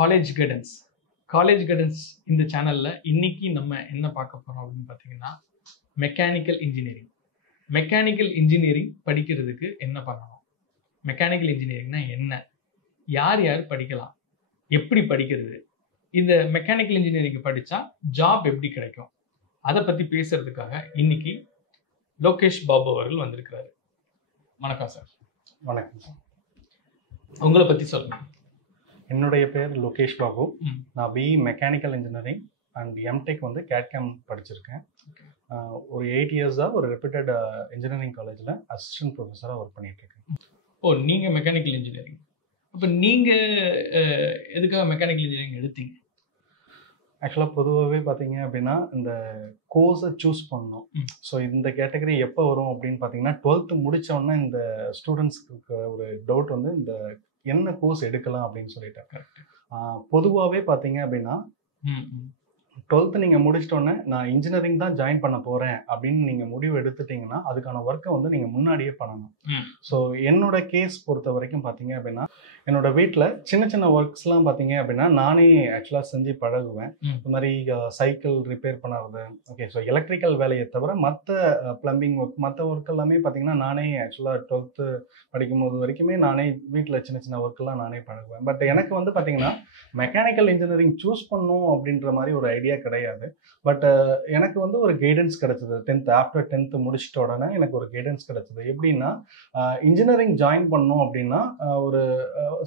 College guidance college guidance இந்த சேனலில் இன்னைக்கு நம்ம என்ன பார்க்க போகிறோம் அப்படின்னு பார்த்தீங்கன்னா மெக்கானிக்கல் இன்ஜினியரிங். மெக்கானிக்கல் இன்ஜினியரிங் படிக்கிறதுக்கு என்ன பண்ணணும், மெக்கானிக்கல் இன்ஜினியரிங்னா என்ன, யார் யார் படிக்கலாம், எப்படி படிக்கிறது, இந்த மெக்கானிக்கல் இன்ஜினியரிங் படித்தா ஜாப் எப்படி கிடைக்கும், அதை பற்றி பேசுறதுக்காக இன்னைக்கு லோகேஷ் பாபு அவர்கள் வந்திருக்கிறாரு. வணக்கம் சார். வணக்கம் சார். உங்களை பற்றி சொல்லுங்கள். என்னுடைய பேர் லோகேஷ் பாபு. நான் BE mechanical engineering and M Tech வந்து கேட்கேம் படிச்சிருக்கேன். ஒரு 8 இயர்ஸாக ஒரு ரெப்யூட்டட் இன்ஜினியரிங் காலேஜில் அசிஸ்டன்ட் ப்ரொஃபஸராக ஒர்க் பண்ணிகிட்ருக்கேன். ஓ, நீங்கள் மெக்கானிக்கல் இன்ஜினியரிங். அப்போ நீங்கள் எதுக்காக மெக்கானிக்கல் இன்ஜினியரிங் எடுத்தீங்க? ஆக்சுவலாக பொதுவாகவே பார்த்தீங்க அப்படின்னா இந்த கோர்ஸை சூஸ் பண்ணணும். ஸோ இந்த கேட்டகரி எப்போ வரும் அப்படின்னு பார்த்தீங்கன்னா 12th முடித்தோடனே இந்த ஸ்டூடெண்ட்ஸ்க்கு ஒரு டவுட் வந்து இந்த என்ன கோர்ஸ் எடுக்கலாம் அப்படின்னு சொல்லிட்டேன். பொதுவாகவே பார்த்தீங்க அப்படின்னா 12th நீங்கள் முடிச்சிட்டோன்னே நான் இன்ஜினியரிங் தான் ஜாயின் பண்ண போகிறேன் அப்படின்னு நீங்கள் முடிவு எடுத்துட்டிங்கன்னா அதுக்கான ஒர்க்கை வந்து நீங்கள் முன்னாடியே பண்ணணும். ஸோ என்னோட கேஸ் பொறுத்த வரைக்கும் பார்த்தீங்க அப்படின்னா என்னோட வீட்டில் சின்ன சின்ன ஒர்க்ஸ்லாம் பார்த்தீங்க அப்படின்னா நானே ஆக்சுவலாக செஞ்சு பழகுவேன். இந்த மாதிரி சைக்கிள் ரிப்பேர் பண்ணுறது, ஓகே. ஸோ எலக்ட்ரிக்கல் வேலையை தவிர மற்ற ப்ளம்பிங் ஒர்க், மற்ற ஒர்க் எல்லாமே பார்த்தீங்கன்னா நானே ஆக்சுவலாக 12th படிக்கும்போது வரைக்குமே நானே வீட்டில் சின்ன சின்ன ஒர்க்கெல்லாம் நானே பழகுவேன். பட் எனக்கு வந்து பார்த்தீங்கன்னா மெக்கானிக்கல் இன்ஜினியரிங் சூஸ் பண்ணும் அப்படின்ற மாதிரி ஒரு ஐடியா கிடையாது. பட் எனக்கு வந்து ஒரு கைடன்ஸ் கிடைச்சது. 10th ஆஃப்டர் 10th முடிச்சிட்ட உடனே எனக்கு ஒரு கைடன்ஸ் கிடைச்சது. எப்படின்னா இன்ஜினியரிங் ஜாயின் பண்ணோம் அப்படின்னா ஒரு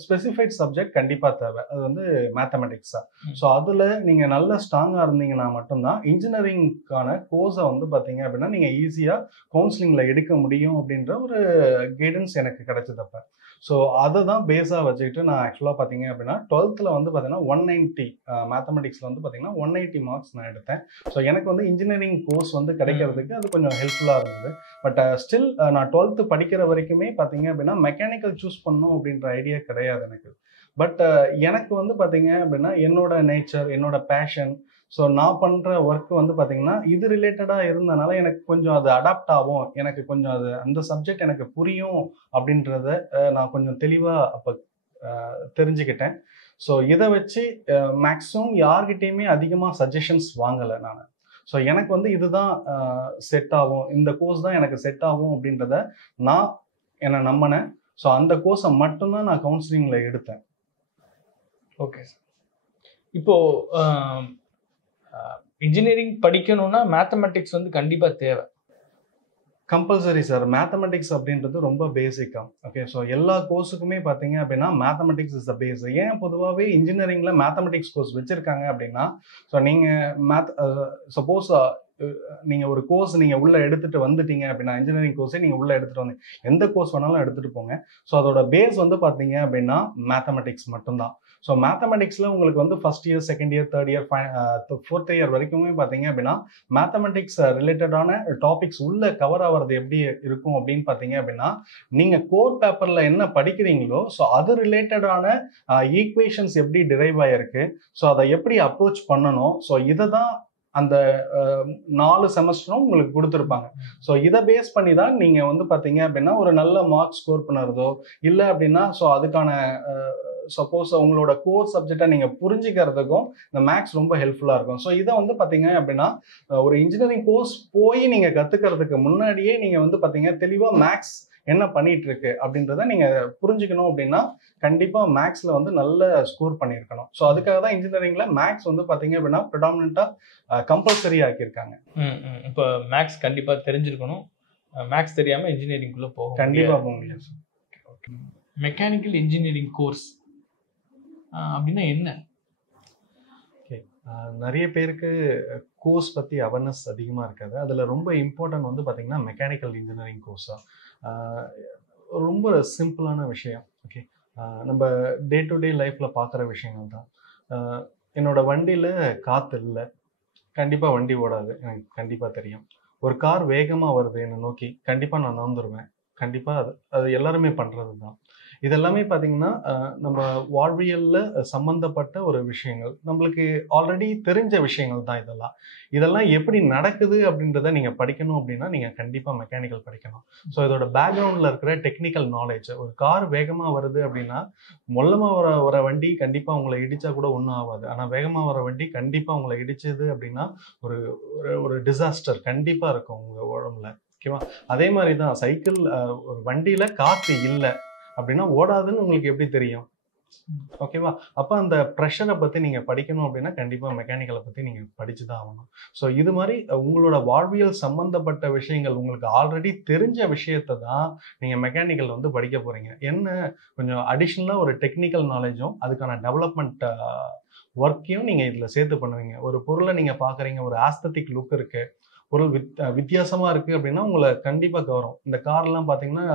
ஸ்பெசிஃபைட் சப்ஜெக்ட் கண்டிப்பாக தேவை. அது வந்து மேத்தமெட்டிக்ஸா. ஸோ அதில் நீங்கள் நல்ல ஸ்ட்ராங்காக இருந்தீங்கன்னா மட்டும்தான் இன்ஜினியரிங்கான கோர்ஸை வந்து பார்த்தீங்க அப்படின்னா நீங்கள் ஈஸியாக கவுன்சிலிங்கில் எடுக்க முடியும் அப்படின்ற ஒரு கைடன்ஸ் எனக்கு கிடைச்சது அப்போ. ஸோ அதை தான் பேஸாக வச்சுக்கிட்டு நான் ஆக்சுவலாக பார்த்தீங்க அப்படின்னா 12th வந்து பார்த்தீங்கன்னா 190 மேத்தமெட்டிக்ஸில் வந்து பார்த்தீங்கன்னா 180 மார்க்ஸ் நான் எடுத்தேன். ஸோ எனக்கு வந்து இன்ஜினியரிங் கோர்ஸ் வந்து கிடைக்கிறதுக்கு அது கொஞ்சம் ஹெல்ப்ஃபுல்லாக இருந்தது. பட் ஸ்டில் நான் 12th படிக்கிற வரைக்குமே பார்த்தீங்க அப்படின்னா மெக்கானிக்கல் சூஸ் பண்ணணும் அப்படின்ற ஐடியா கிடையாது எனக்கு. பட் எனக்கு வந்து பார்த்தீங்க அப்படின்னா என்னோட நேச்சர், என்னோட பேஷன், ஸோ நான் பண்ணுற ஒர்க் வந்து பார்த்தீங்கன்னா இது ரிலேட்டடாக இருந்தனால எனக்கு கொஞ்சம் அது அடாப்ட் ஆகும், எனக்கு கொஞ்சம் அது அந்த சப்ஜெக்ட் எனக்கு புரியும் அப்படின்றத நான் கொஞ்சம் தெளிவாக அப்போ தெரிஞ்சுக்கிட்டேன். ஸோ இதை வச்சு மேக்ஸிமம் யார்கிட்டையுமே அதிகமாக சஜஷன்ஸ் வாங்கலை நான். ஸோ எனக்கு வந்து இதுதான் செட் ஆகும், இந்த கோர்ஸ் தான் எனக்கு செட் ஆகும் அப்படின்றத நான் என்னை நம்பினேன். ஸோ அந்த கோர்ஸை மட்டும்தான் நான் கவுன்சிலிங்கில் எடுத்தேன். Okay sir. இப்போது இன்ஜினியரிங் படிக்கணும்னா மேத்தமெட்டிக்ஸ் வந்து கண்டிப்பாக தேவை. Compulsory sir. மேத்தமெட்டிக்ஸ் அப்படின்றது ரொம்ப பேசிக்காக, ஓகே. ஸோ எல்லா கோர்ஸுக்குமே பார்த்தீங்க அப்படின்னா மேத்தமெட்டிக்ஸ் இஸ் த பேஸ். ஏன் பொதுவாகவே இன்ஜினியரிங்கில் மேத்தமெட்டிக்ஸ் கோர்ஸ் வச்சுருக்காங்க அப்படின்னா, ஸோ நீங்கள் சப்போஸ் நீங்கள் ஒரு கோர்ஸ் நீங்கள் உள்ளே எடுத்துகிட்டு வந்துட்டீங்க அப்படின்னா, இன்ஜினியரிங் கோர்ஸே நீங்கள் உள்ளே எடுத்துகிட்டு வந்து எந்த கோர்ஸ் வேணாலும் எடுத்துகிட்டு போங்க. ஸோ அதோட பேஸ் வந்து பார்த்தீங்க அப்படின்னா மேத்தமெட்டிக்ஸ் மட்டும்தான். ஸோ மேத்தமெட்டிக்ஸில் உங்களுக்கு வந்து first year, second year, third year, 4th year வரைக்குமே பார்த்தீங்க அப்படின்னா மேத்தமெட்டிக்ஸ் ரிலேட்டடான டாபிக்ஸ் உள்ளே கவர் ஆகிறது எப்படி இருக்கும் அப்படின்னு பார்த்தீங்க அப்படின்னா, நீங்கள் கோர் பேப்பரில் என்ன படிக்கிறீங்களோ ஸோ அது ரிலேட்டடான ஈக்குவேஷன்ஸ் எப்படி டிரைவ் ஆகிருக்கு, ஸோ அதை எப்படி அப்ரோச் பண்ணணும், ஸோ இதை தான் அந்த 4 செமஸ்டரும் உங்களுக்கு கொடுத்துருப்பாங்க. ஸோ இதை பேஸ் பண்ணி தான் நீங்கள் வந்து பார்த்தீங்க அப்படின்னா ஒரு நல்ல மார்க் ஸ்கோர் பண்ணுறதோ இல்லை அப்படின்னா ஸோ அதுக்கான சப்போஸ் உங்களோட கோர் சப்ஜெக்டை நீங்கள் புரிஞ்சுக்கிறதுக்கும் இந்த மேக்ஸ் ரொம்ப ஹெல்ப்ஃபுல்லாக இருக்கும். ஸோ இதை வந்து பார்த்தீங்க அப்படின்னா ஒரு இன்ஜினியரிங் கோர்ஸ் போய் நீங்கள் கற்றுக்கிறதுக்கு முன்னாடியே நீங்கள் வந்து பார்த்தீங்க தெளிவாக மேக்ஸ் என்ன பண்ணிட்டு இருக்கு அப்படின்றத நீங்கள் புரிஞ்சுக்கணும் அப்படின்னா கண்டிப்பாக மேக்ஸில் வந்து நல்ல ஸ்கோர் பண்ணியிருக்கணும். ஸோ அதுக்காக தான் இன்ஜினியரிங்கில் மேக்ஸ் வந்து பார்த்தீங்க அப்படின்னா ப்ரிடாமினண்ட்டாக கம்பல்சரி ஆக்கியிருக்காங்க. இப்போ மேக்ஸ் கண்டிப்பாக தெரிஞ்சிருக்கணும். மேக்ஸ் தெரியாமல் இன்ஜினியரிங்குள்ளே போகும் கண்டிப்பாக போக முடியாது. மெக்கானிக்கல் இன்ஜினியரிங் கோர்ஸ் அப்படின்னா என்ன? ஓகே, நிறைய பேருக்கு கோர்ஸ் பற்றி அவேர்னஸ் அதிகமாக இருக்காது. அதில் ரொம்ப இம்பார்ட்டன்ட் வந்து பார்த்திங்கன்னா மெக்கானிக்கல் இன்ஜினியரிங் கோர்ஸாக ரொம்ப சிம்பிளான விஷயம். ஓகே, நம்ம டே டு டே லைஃப்பில் பார்க்குற விஷயங்கள் தான். என்னோடய வண்டியில் காற்று இல்லை, கண்டிப்பாக வண்டி ஓடாது, எனக்கு கண்டிப்பாக தெரியும். ஒரு கார் வேகமாக வருது என்னை நோக்கி, கண்டிப்பாக நான் நகர்ந்துருவேன், கண்டிப்பாக அது எல்லாருமே பண்ணுறது தான். இதெல்லாமே பார்த்தீங்கன்னா நம்ம வாழ்வியல்ல சம்பந்தப்பட்ட ஒரு விஷயங்கள், நம்மளுக்கு ஆல்ரெடி தெரிஞ்ச விஷயங்கள் தான் இதெல்லாம். இதெல்லாம் எப்படி நடக்குது அப்படின்றத நீங்க படிக்கணும் அப்படின்னா நீங்க கண்டிப்பா மெக்கானிக்கல் படிக்கணும். ஸோ இதோட பேக்ரவுண்ட்ல இருக்கிற டெக்னிக்கல் நாலேஜ், ஒரு கார் வேகமா வருது அப்படின்னா மொல்லமா வர வர வண்டி கண்டிப்பா உங்களை இடிச்சா கூட ஒன்றும் ஆகாது. ஆனா வேகமா வர வண்டி கண்டிப்பா உங்களை இடிச்சது அப்படின்னா ஒரு ஒரு டிசாஸ்டர் கண்டிப்பா இருக்கும் உங்க உடம்புல. ஓகேவா? அதே மாதிரி தான் சைக்கிள், ஒரு வண்டியில காத்து இல்ல அப்படின்னா ஓடாதுன்னு உங்களுக்கு எப்படி தெரியும்? ஓகேவா? அப்ப அந்த ப்ரெஷரை பத்தி நீங்க படிக்கணும் அப்படின்னா கண்டிப்பா மெக்கானிக்கலை பத்தி நீங்க படிச்சு தான் ஆகணும். ஸோ இது மாதிரி உங்களோட வாழ்வியல் சம்பந்தப்பட்ட விஷயங்கள், உங்களுக்கு ஆல்ரெடி தெரிஞ்ச விஷயத்தை தான் நீங்க மெக்கானிக்கல் வந்து படிக்க போறீங்க. என்ன கொஞ்சம் அடிஷ்னலா ஒரு டெக்னிக்கல் நாலேஜும் அதுக்கான டெவலப்மெண்ட் ஒர்க்கையும் நீங்க இதுல சேர்த்து பண்ணுவீங்க. ஒரு பொருளை நீங்க பாக்குறீங்க, ஒரு ஆஸ்தட்டிக் லுக் இருக்கு, பொருள் வித்தியாசமா இருக்கு அப்படின்னா உங்களை கண்டிப்பா கவரும். இந்த கார்லாம் பாத்தீங்கன்னா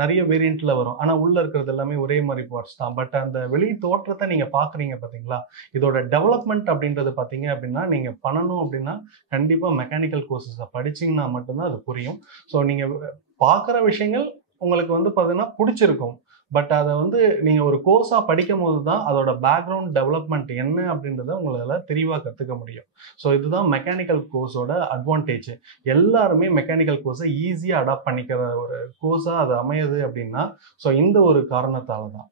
நிறைய வேரியண்ட்ல வரும். ஆனா உள்ள இருக்கிறது எல்லாமே ஒரே மாதிரி பார்ட்ஸ் தான். பட் அந்த வெளி தோற்றத்தை நீங்க பாக்குறீங்க பாத்தீங்களா? இதோட டெவலப்மெண்ட் அப்படின்றது பாத்தீங்க அப்படின்னா நீங்க பண்ணணும் அப்படின்னா கண்டிப்பா மெக்கானிக்கல் கோர்சஸை படிச்சீங்கன்னா மட்டும்தான் அது புரியும். ஸோ நீங்க பாக்குற விஷயங்கள் உங்களுக்கு வந்து பாத்தீங்கன்னா பிடிச்சிருக்கும். பட் அதை வந்து நீங்க ஒரு கோர்ஸா படிக்கும் போது தான் அதோட பேக்ரவுண்ட் டெவலப்மெண்ட் என்ன அப்படின்றத உங்களால தெளிவா கத்துக்க முடியும். ஸோ இதுதான் மெக்கானிக்கல் கோர்ஸோட அட்வான்டேஜ். எல்லாருமே மெக்கானிக்கல் கோர்ஸை ஈஸியா அடாப்ட் பண்ணிக்கிற ஒரு கோர்ஸா அது அமையுது அப்படின்னா ஸோ இந்த ஒரு காரணத்தால தான்.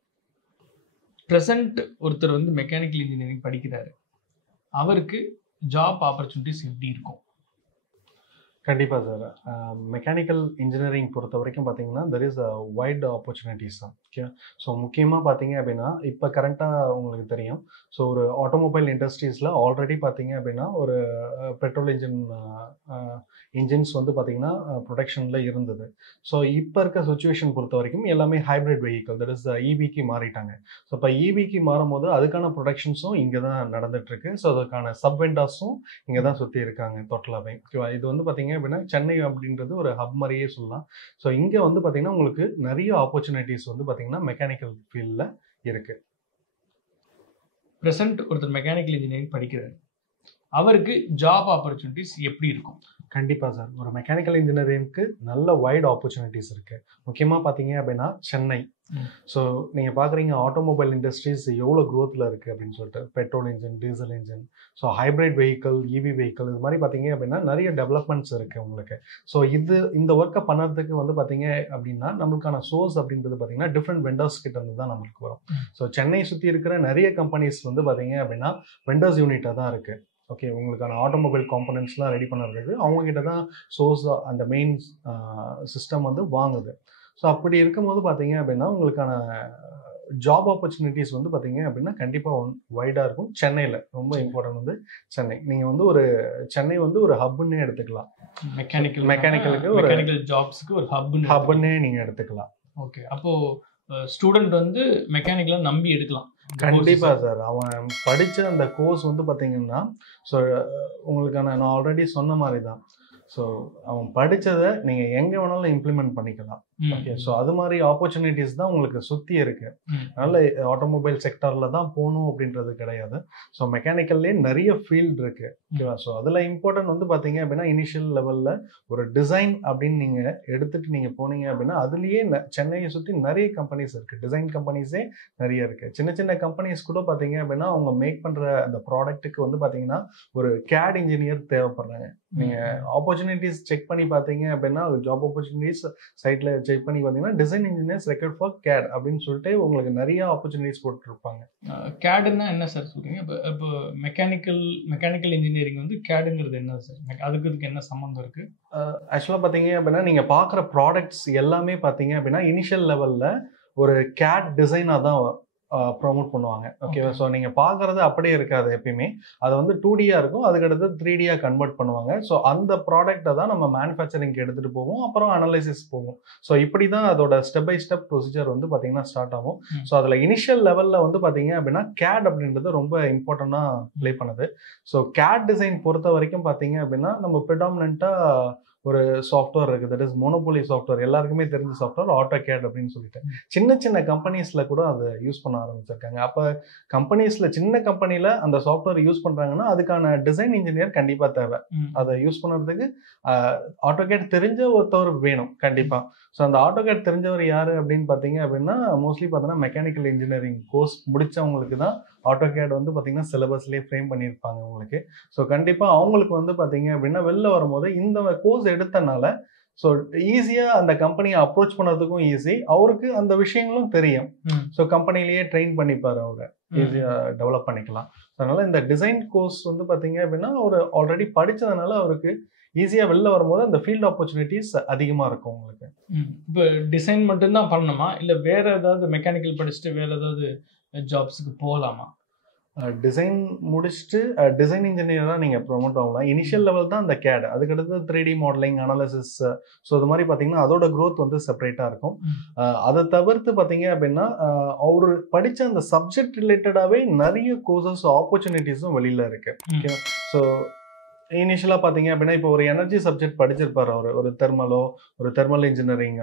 ப்ரெசன்ட் ஒருத்தர் வந்து மெக்கானிக்கல் இன்ஜினியரிங் படிக்கிறாரு, அவருக்கு ஜாப் ஆப்பர்ச்சுனிட்டிஸ் எப்படி இருக்கும்? கண்டிப்பா சார். மெக்கானிக்கல் இன்ஜினியரிங் பொறுத்த வரைக்கும் பார்த்தீங்கன்னா there is a wide opportunities தான். ஓகே. ஸோ முக்கியமாக பார்த்தீங்க அப்படின்னா இப்போ கரண்ட்டாக உங்களுக்கு தெரியும். ஸோ ஒரு ஆட்டோமொபைல் இண்டஸ்ட்ரீஸில் ஆல்ரெடி பார்த்தீங்க அப்படின்னா ஒரு பெட்ரோல் இன்ஜின்ஸ் வந்து பார்த்தீங்கன்னா ப்ரொடக்ஷனில் இருந்தது. ஸோ இப்போ இருக்க சுச்சுவேஷன் பொறுத்த வரைக்கும் எல்லாமே ஹைப்ரிட் வெஹிக்கிள், தட் இஸ் இபிக்கு மாறிட்டாங்க. ஸோ இப்போ இபிக்கு மாறும்போது அதுக்கான ப்ரொடக்ஷன்ஸும் இங்கே தான் நடந்துட்டுருக்கு. ஸோ அதுக்கான சப் வெண்டார்ஸும் இங்கே தான் சுற்றி இருக்காங்க டோட்டலாகவே. ஓகேவா? இது வந்து பார்த்தீங்க அப்படின்னா சென்னை அப்படின்றது ஒரு ஹப் மாதிரியே சொல்லலாம். ஸோ இங்கே வந்து பார்த்தீங்கன்னா உங்களுக்கு நிறைய ஆப்பர்ச்சுனிட்டிஸ் வந்து பார்த்தீங்கன்னா மெக்கானிக்கல் ஃபீல்டில் இருக்கு. ப்ரெசன்ட் ஒருத்தர் மெக்கானிக்கல் இன்ஜினியரிங் படிக்கிறாரு, அவருக்கு ஜாப் ஆப்பர்ச்சுனிட்டிஸ் எப்படி இருக்கும்? கண்டிப்பாக சார். ஒரு மெக்கானிக்கல் இன்ஜினியரிங்க்கு நல்ல வைட் ஆப்பர்ச்சுனிட்டிஸ் இருக்கு. முக்கியமாக பார்த்தீங்க அப்படின்னா சென்னை. ஸோ நீங்கள் பார்க்குறீங்க ஆட்டோமொபைல் இண்டஸ்ட்ரீஸ் எவ்வளோ க்ரோத்தில் இருக்குது அப்படின்னு சொல்லிட்டு, petrol engine, diesel engine, so hybrid vehicle, EV vehicle, இது மாதிரி பார்த்தீங்க அப்படின்னா நிறைய டெவலப்மெண்ட்ஸ் இருக்குது உங்களுக்கு. ஸோ இந்த ஒர்க்கை பண்ணுறதுக்கு வந்து பார்த்தீங்க அப்படின்னா நம்மளுக்கான சோர்ஸ் அப்படின்றது பார்த்தீங்கன்னா டிஃப்ரெண்ட் வெண்டர்ஸ் கிட்ட இருந்து தான் நம்மளுக்கு வரும். ஸோ சென்னை சுற்றி இருக்கிற நிறைய கம்பெனிஸ் வந்து பார்த்தீங்க அப்படின்னா வெண்டர்ஸ் யூனிட்டாக தான் இருக்குது. ஓகே. உங்களுக்கான ஆட்டோமொபைல் காம்பனன்ட்ஸ்லாம் ரெடி பண்ணுறதுக்கு அவங்கக்கிட்ட தான் சோர்ஸ் அந்த மெயின் சிஸ்டம் வந்து வாங்குது. ஸோ அப்படி இருக்கும்போது பார்த்தீங்க அப்படின்னா உங்களுக்கான ஜாப் ஆப்பர்ச்சுனிட்டிஸ் வந்து பார்த்தீங்க அப்படின்னா கண்டிப்பாக வைடாக இருக்கும். சென்னையில் ரொம்ப இம்பார்ட்டன்ட் வந்து சென்னை. நீங்கள் வந்து ஒரு சென்னை வந்து ஒரு ஹப்புன்னே எடுத்துக்கலாம். மெக்கானிக்கலுக்கு ஒரு மெக்கானிக்கல் ஜாப்ஸ்க்கு ஒரு ஹப்புன்னே நீங்கள் எடுத்துக்கலாம். ஓகே. அப்போ ஸ்டூடெண்ட் வந்து மெக்கானிக்கலை நம்பி எடுக்கலாம். கண்டிப்பாக சார். அவன் படித்த அந்த கோர்ஸ் வந்து பார்த்தீங்கன்னா ஸோ உங்களுக்கான நான் ஆல்ரெடி சொன்ன மாதிரி தான். ஸோ அவன் படித்ததை நீங்கள் எங்கே வேணாலும் இம்ப்ளிமெண்ட் பண்ணிக்கலாம். ஓகே. ஸோ அது மாதிரி ஆப்பர்ச்சுனிட்டிஸ் தான் உங்களுக்கு சுற்றி இருக்கு. அதனால ஆட்டோமொபைல் செக்டாரில் தான் போகணும் அப்படின்றது கிடையாது. ஸோ மெக்கானிக்கல்லே நிறைய ஃபீல்டு இருக்கு. ஓகேவா? ஸோ அதில் இம்பார்ட்டன்ட் வந்து பார்த்தீங்க அப்படின்னா இனிஷியல் லெவலில் ஒரு டிசைன் அப்படின்னு நீங்கள் எடுத்துகிட்டு நீங்கள் போனீங்க அப்படின்னா அதுலேயே சென்னையை சுற்றி நிறைய கம்பெனிஸ் இருக்குது. டிசைன் கம்பெனிஸே நிறைய இருக்குது. சின்ன சின்ன கம்பெனிஸ் கூட பார்த்தீங்க அப்படின்னா அவங்க மேக் பண்ணுற அந்த ப்ராடக்ட்டுக்கு வந்து பார்த்தீங்கன்னா ஒரு கேட் இன்ஜினியர் தேவைப்படுறாங்க. நீங்கள் ஆப்பர்ச்சுனிட்டிஸ் செக் பண்ணி பார்த்தீங்க அப்படின்னா ஜாப் ஆப்பர்ச்சுனிட்டிஸ் சைட்டில் செக் பண்ணி பார்த்தீங்கன்னா design engineers required for CAD அப்படின்னு சொல்லிட்டு உங்களுக்கு நிறைய ஆப்பர்ச்சுனிட்டிஸ் போட்டுருப்பாங்க. கேடுன்னா என்ன சார் சொல்றீங்க? இப்போ மெக்கானிக்கல் இன்ஜினியரிங் வந்து கேடுங்கிறது என்ன சார்? அதுக்கு என்ன சம்மந்தம் இருக்கு? ஆக்சுவலாக பார்த்தீங்க அப்படின்னா நீங்கள் பார்க்குற ப்ராடக்ட்ஸ் எல்லாமே பார்த்தீங்க அப்படின்னா இனிஷியல் லெவலில் ஒரு கேட் டிசைனாக தான் ப்ரொமோட் பண்ணுவாங்க. ஓகேவா? ஸோ நீங்கள் பார்க்குறது அப்படியே இருக்காது எப்பயுமே. அது வந்து 2Dயாக இருக்கும். அதுக்கடுத்து 3Dயாக கன்வெர்ட் பண்ணுவாங்க. ஸோ அந்த ப்ராடக்டை தான் நம்ம மேனுஃபேக்சரிங்க்கு எடுத்துகிட்டு போவோம். அப்புறம் அனலைசிஸ் போகும். ஸோ இப்படி தான் அதோட ஸ்டெப் பை ஸ்டெப் ப்ரொசீஜர் வந்து பார்த்தீங்கன்னா ஸ்டார்ட் ஆகும். ஸோ அதில் இனிஷியல் லெவலில் வந்து பார்த்தீங்க அப்படின்னா கேட் அப்படின்றது ரொம்ப இம்பார்ட்டண்ட்டாக ப்ளே பண்ணுது. ஸோ கேட் டிசைன் பொறுத்த வரைக்கும் பார்த்தீங்க அப்படின்னா நம்ம ப்ரிடாமினண்ட்டாக ஒரு சாஃப்ட்வேர் இருக்குது, தட் இஸ் மோனோபோலி சாஃப்ட்வேர், எல்லாருக்குமே தெரிஞ்ச சாஃப்ட்வேர் AutoCAD அப்படின்னு சொல்லிட்டு சின்ன சின்ன கம்பெனிஸ்ல கூட அதை யூஸ் பண்ண ஆரம்பிச்சிருக்காங்க. அப்போ கம்பெனிஸ்ல சின்ன கம்பெனில அந்த சாஃப்ட்வேர் யூஸ் பண்றாங்கன்னா அதுக்கான டிசைன் இன்ஜினியர் கண்டிப்பா தேவை. அதை யூஸ் பண்ணுறதுக்கு AutoCAD தெரிஞ்ச ஒருத்தவர் வேணும் கண்டிப்பா. ஸோ அந்த AutoCAD தெரிஞ்சவர் யாரு அப்படின்னு பார்த்தீங்க அப்படின்னா மோஸ்ட்லி பார்த்தீங்கன்னா மெக்கானிக்கல் இன்ஜினியரிங் கோர்ஸ் முடிச்சவங்களுக்கு தான் AutoCAD வந்து பார்த்தீங்கன்னா சிலபஸ்லேயே ஃப்ரேம் பண்ணியிருப்பாங்க உங்களுக்கு. ஸோ கண்டிப்பாக அவங்களுக்கு வந்து பார்த்தீங்க அப்படின்னா வெளில வரும்போது இந்த கோர்ஸ் எடுத்தனால ஸோ ஈஸியாக அந்த கம்பெனியை அப்ரோச் பண்ணுறதுக்கும் ஈஸி, அவருக்கு அந்த விஷயங்களும் தெரியும். ஸோ கம்பெனிலேயே ட்ரெயின் பண்ணிப்பார், அவரை ஈஸியாக டெவலப் பண்ணிக்கலாம். அதனால இந்த டிசைன் கோர்ஸ் வந்து பார்த்தீங்க அப்படின்னா அவர் ஆல்ரெடி படித்ததுனால அவருக்கு ஈஸியாக வெளில வரும்போது அந்த ஃபீல்ட் ஆப்பர்ச்சுனிட்டிஸ் அதிகமாக இருக்கும் உங்களுக்கு. இப்போ டிசைன் மட்டும்தான் பண்ணணுமா, இல்லை வேற ஏதாவது மெக்கானிக்கல் படிச்சுட்டு வேற ஏதாவது ஜாப்ஸுக்கு போகலாமா? டிசைன் முடிச்சுட்டு டிசைன் இன்ஜினியராக நீங்கள் ப்ரொமோட் ஆகலாம். இனிஷியல் லெவல் தான் அந்த CAD, அதுக்கடுத்து 3D மாடலிங், அனாலிசிஸ். ஸோ இது மாதிரி பார்த்தீங்கன்னா அதோட க்ரோத் வந்து செப்பரேட்டாக இருக்கும். அதை தவிர்த்து பார்த்தீங்க அப்படின்னா அவர் படித்த அந்த சப்ஜெக்ட் ரிலேட்டடாகவே நிறைய கோர்சஸ் ஆப்பர்ச்சுனிட்டிஸும் வெளியில் இருக்கு. ஓகே, ஸோ இனிஷியலாக பார்த்தீங்க அப்படின்னா இப்போ ஒரு எனர்ஜி சப்ஜெக்ட் படிச்சிருப்பார், அவர் ஒரு தெர்மல் இன்ஜினியரிங்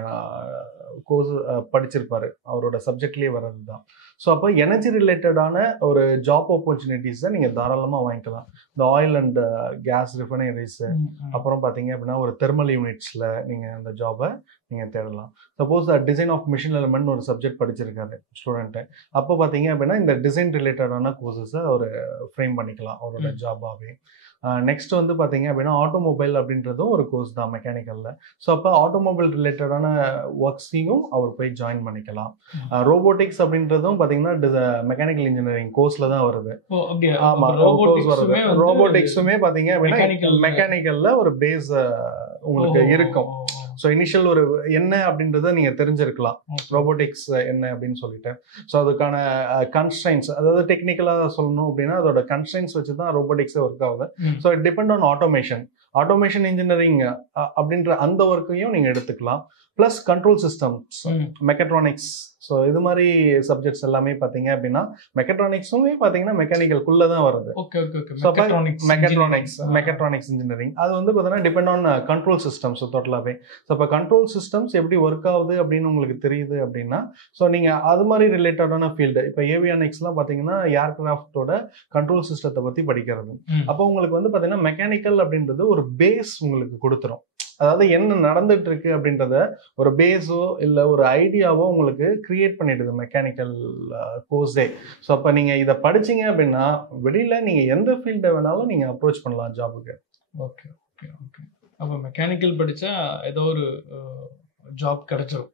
கோர்ஸ் படிச்சிருப்பார், அவரோட சப்ஜெக்ட்லேயே வர்றது தான். ஸோ அப்போ எனர்ஜி ரிலேட்டடான ஒரு ஜாப் ஆப்பர்ச்சுனிட்டிஸை நீங்கள் தாராளமாக வாங்கிக்கலாம். இந்த ஆயில் அண்ட் கேஸ் ரிஃபைனரிஸு, அப்புறம் பார்த்தீங்க அப்படின்னா ஒரு தெர்மல் யூனிட்ஸில் நீங்கள் அந்த ஜாபை நீங்கள் தேடலாம். Suppose design of machine element ஒரு சப்ஜெக்ட் படிச்சிருக்காரு ஸ்டூடெண்ட்டு, அப்போ பார்த்தீங்க அப்படின்னா இந்த டிசைன் ரிலேட்டடான கோர்சஸை அவர் ஃப்ரேம் பண்ணிக்கலாம் அவரோட ஜாபாகவே. நெக்ஸ்ட் வந்து பார்த்தீங்க அப்படின்னா ஆட்டோமொபைல் அப்படின்றதும் ஒரு கோர்ஸ் தான் மெக்கானிக்கலில். ஸோ அப்போ ஆட்டோமொபைல் ரிலேட்டடான ஒர்க்ஸையும் அவர் போய் ஜாயின் பண்ணிக்கலாம். ரோபோட்டிக்ஸ் அப்படின்றதும் பார்த்தீங்கன்னா மெக்கானிக்கல் இன்ஜினியரிங் கோர்ஸில் தான் வருது. ஆமாம், கோர்ஸ் வருது. ரோபோட்டிக்ஸுமே பார்த்தீங்க அப்படின்னா மெக்கானிக்கலில் ஒரு பேஸ் உங்களுக்கு இருக்கும். ஸோ இனிஷியல் ஒரு என்ன அப்படின்றத நீங்கள் தெரிஞ்சிருக்கலாம், ரோபோட்டிக்ஸ் என்ன அப்படின்னு சொல்லிட்டு. ஸோ அதுக்கான கன்ஸ்ட்ரைன்ஸ், அதாவது டெக்னிக்கலாக சொல்லணும் அப்படின்னா அதோட கன்ஸ்ட்ரைன்ஸ் வச்சு தான் ரோபோட்டிக்ஸே ஒர்க் ஆகுது. So it depend on automation engineering அப்படின்ற அந்த ஒர்க்கையும் நீங்கள் எடுத்துக்கலாம். Plus control systems, mechatronics. So இது மாதிரி சப்ஜெக்ட்ஸ் எல்லாமே பார்த்தீங்க அப்படின்னா மெக்கட்ரானிக்ஸுமே பார்த்தீங்கன்னா மெக்கானிக்கல்குள்ளே தான் வருது. மெக்கட்ரானிக்ஸ் இன்ஜினியரிங் அது வந்து பார்த்தீங்கன்னா டிபெண்ட் ஆன் கண்ட்ரோல் சிஸ்டம்ஸ் டோட்டலாகவே. ஸோ இப்போ கண்ட்ரோல் சிஸ்டம்ஸ் எப்படி ஒர்க் ஆகுது அப்படின்னு உங்களுக்கு தெரியுது அப்படின்னா ஸோ நீங்கள் அது மாதிரி ரிலேட்டடான ஃபீல்டு, இப்போ ஏவியானிக்ஸ்லாம் பார்த்தீங்கன்னா ஏர்கிராஃப்டோட கண்ட்ரோல் சிஸ்டத்தை பற்றி படிக்கிறது. அப்போ உங்களுக்கு வந்து பார்த்தீங்கன்னா மெக்கானிக்கல் அப்படின்றது ஒரு பேஸ் உங்களுக்கு கொடுத்துரும். அதாவது என்ன நடந்துட்டு இருக்கு அப்படின்றத ஒரு பேஸோ இல்லை ஒரு ஐடியாவோ உங்களுக்கு கிரியேட் பண்ணிடுது மெக்கானிக்கல் கோர்ஸே. ஸோ அப்போ நீங்கள் இதை படிச்சிங்க அப்படின்னா வெளியில் நீங்கள் எந்த ஃபீல்டை வேணாலும் நீங்கள் அப்ரோச் பண்ணலாம் ஜாபுக்கு. Okay okay okay. அப்போ மெக்கானிக்கல் படித்தா ஏதோ ஒரு ஜாப் கிடைச்சிடும்.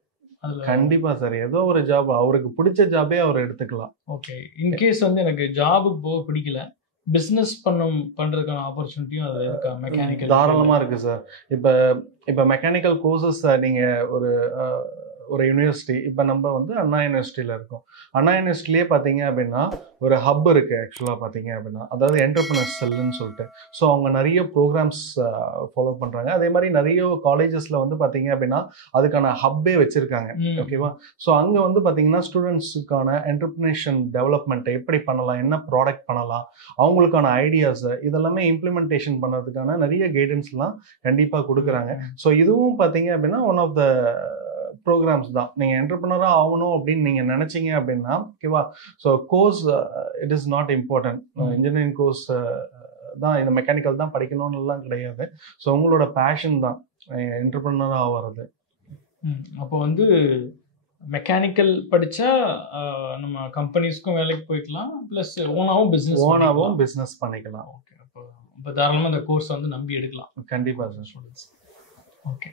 கண்டிப்பாக சார், ஏதோ ஒரு ஜாப் அவருக்கு பிடிச்ச ஜாபே அவர் எடுத்துக்கலாம். ஓகே, இன்கேஸ் வந்து எனக்கு ஜாபுக்கு போக பிடிக்கல, பிஸ்னஸ் பண்ணுறதுக்கான ஆப்பர்ச்சுனிட்டியும் அது இருக்கா மெக்கானிக்கல்? தாராளமாக இருக்குது சார். இப்போ மெக்கானிக்கல் கோர்சஸ் நீங்கள் ஒரு யூனிவர்சிட்டி, இப்போ நம்ம வந்து அண்ணா யூனிவர்சிட்டியில் இருக்கோம். அண்ணா யூனிவர்சிட்டிலேயே பார்த்தீங்க அப்படின்னா ஒரு ஹப் இருக்குது ஆக்சுவலாக பார்த்தீங்க அப்படின்னா, அதாவது என்டர்பிரினர்ஸ் செல்லுன்னு சொல்லிட்டு. ஸோ அவங்க நிறைய ப்ரோக்ராம்ஸ் ஃபாலோ பண்ணுறாங்க. அதே மாதிரி நிறைய காலேஜஸில் வந்து பார்த்தீங்க அப்படின்னா அதுக்கான ஹப்பே வச்சுருக்காங்க. ஓகேவா? ஸோ அங்கே வந்து பார்த்தீங்கன்னா ஸ்டூடெண்ட்ஸுக்கான என்டர்பிரினேஷன் டெவலப்மெண்ட்டை எப்படி பண்ணலாம், என்ன ப்ராடக்ட் பண்ணலாம், அவங்களுக்கான ஐடியாஸை இதெல்லாமே இம்ப்ளிமெண்டேஷன் பண்ணுறதுக்கான நிறைய கைடன்ஸ்லாம் கண்டிப்பாக கொடுக்குறாங்க. ஸோ இதுவும் பார்த்தீங்க அப்படின்னா ஒன் ஆஃப் த ப்ரோக்ராம்ஸ் தான். நீங்கள் என்டர்பிரினராக ஆகணும் அப்படின்னு நீங்கள் நினச்சிங்க அப்படின்னா ஓகேவா. So course it is not important. Engineering course தான் இந்த மெக்கானிக்கல் தான் படிக்கணும்னுலாம் கிடையாது. ஸோ உங்களோட பேஷன் தான் என்டர்பிரினராக ஆகிறது. அப்போ வந்து மெக்கானிக்கல் படித்தா நம்ம கம்பெனிஸ்க்கும் வேலைக்கு போய்க்கலாம், ப்ளஸ் ஓனாகவும் பிஸ்னஸ் பண்ணிக்கலாம். ஓகே, அப்போ தாராளமாக அந்த கோர்ஸ் வந்து நம்பி எடுக்கலாம். கண்டிப்பாக சார் ஸ்டூடெண்ட்ஸ். ஓகே.